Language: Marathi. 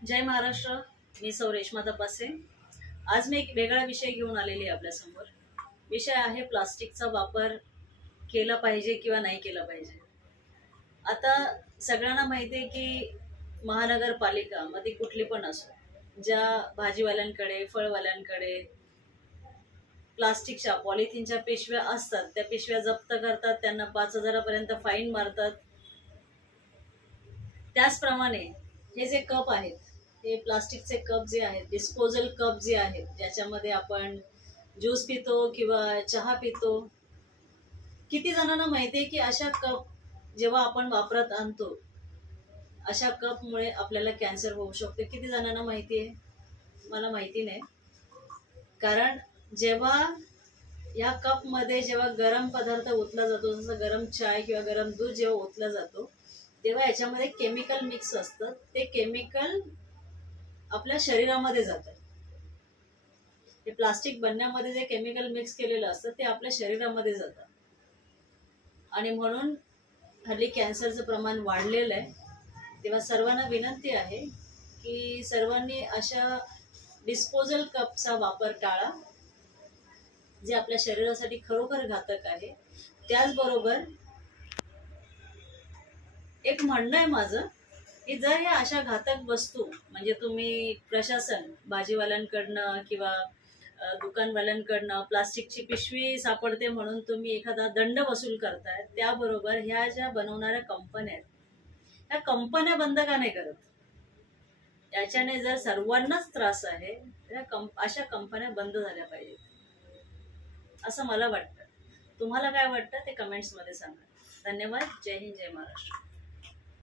जय महाराष्ट्र। मी सौ रेश्मा तपासे। आज मी एक वेगळा विषय घेऊन आलेली आहे आपल्या समोर। विषय आहे प्लास्टिकचा वापर केला पाहिजे किंवा नाही केला पाहिजे। आता सगळ्यांना माहिती आहे की महानगरपालिका मध्ये कुठली पण असो, ज्या भाजीवाल्यांकडे फळवाल्यांकडे प्लास्टिकच्या पॉलिथिनच्या पिशव्या असतात त्या पिशव्या जप्त करतात, त्यांना 5,000 पर्यंत फाईन मारतात। त्याचप्रमाणे हे जे कप आहेत, हे प्लास्टिकचे कप जे आहेत, डिस्पोजल कप जे आहेत, ज्याच्यामध्ये आपण ज्यूस पितो किंवा चहा पितो, किती जणांना माहिती आहे की अशा कप जेव्हा आपण वापरत आणतो अशा कपमुळे आपल्याला कॅन्सर होऊ शकते? किती जणांना माहिती आहे? मला माहिती नाही। कारण जेव्हा या कपमध्ये जेव्हा गरम पदार्थ ओतला जातो, जसं गरम चाय किंवा गरम दूध जेव्हा ओतला जातो तेव्हा याच्यामध्ये केमिकल मिक्स असतं। ते केमिकल आपल्या शरीरामध्ये जातं। हे प्लास्टिक बनण्यामध्ये जे केमिकल मिक्स केलेलं असतं ते आपल्या शरीरामध्ये जातं आणि म्हणून हल्ली कॅन्सरचं प्रमाण वाढलेलं आहे। तेव्हा सर्वांना विनंती आहे की सर्वांनी अशा डिस्पोजल कपचा वापर टाळा, जे आपल्या शरीरासाठी खरोखर घातक आहे। त्याचबरोबर एक म्हणणं आहे माझं की जर या अशा घातक वस्तू म्हणजे तुम्ही प्रशासन भाजीवाल्यांकडनं किंवा दुकानवाल्यांकडनं प्लास्टिकची पिशवी सापडते म्हणून तुम्ही एखादा दंड वसूल करताय, त्याबरोबर ह्या ज्या बनवणाऱ्या कंपन्या आहेत ह्या कंपन्या बंद का नाही करत? याच्याने जर सर्वांनाच त्रास आहे तर अशा कंपन्या बंद झाल्या पाहिजेत असं मला वाटतं। तुम्हाला काय वाटतं ते कमेंट्समध्ये सांगा। धन्यवाद। जय हिंद, जय महाराष्ट्र।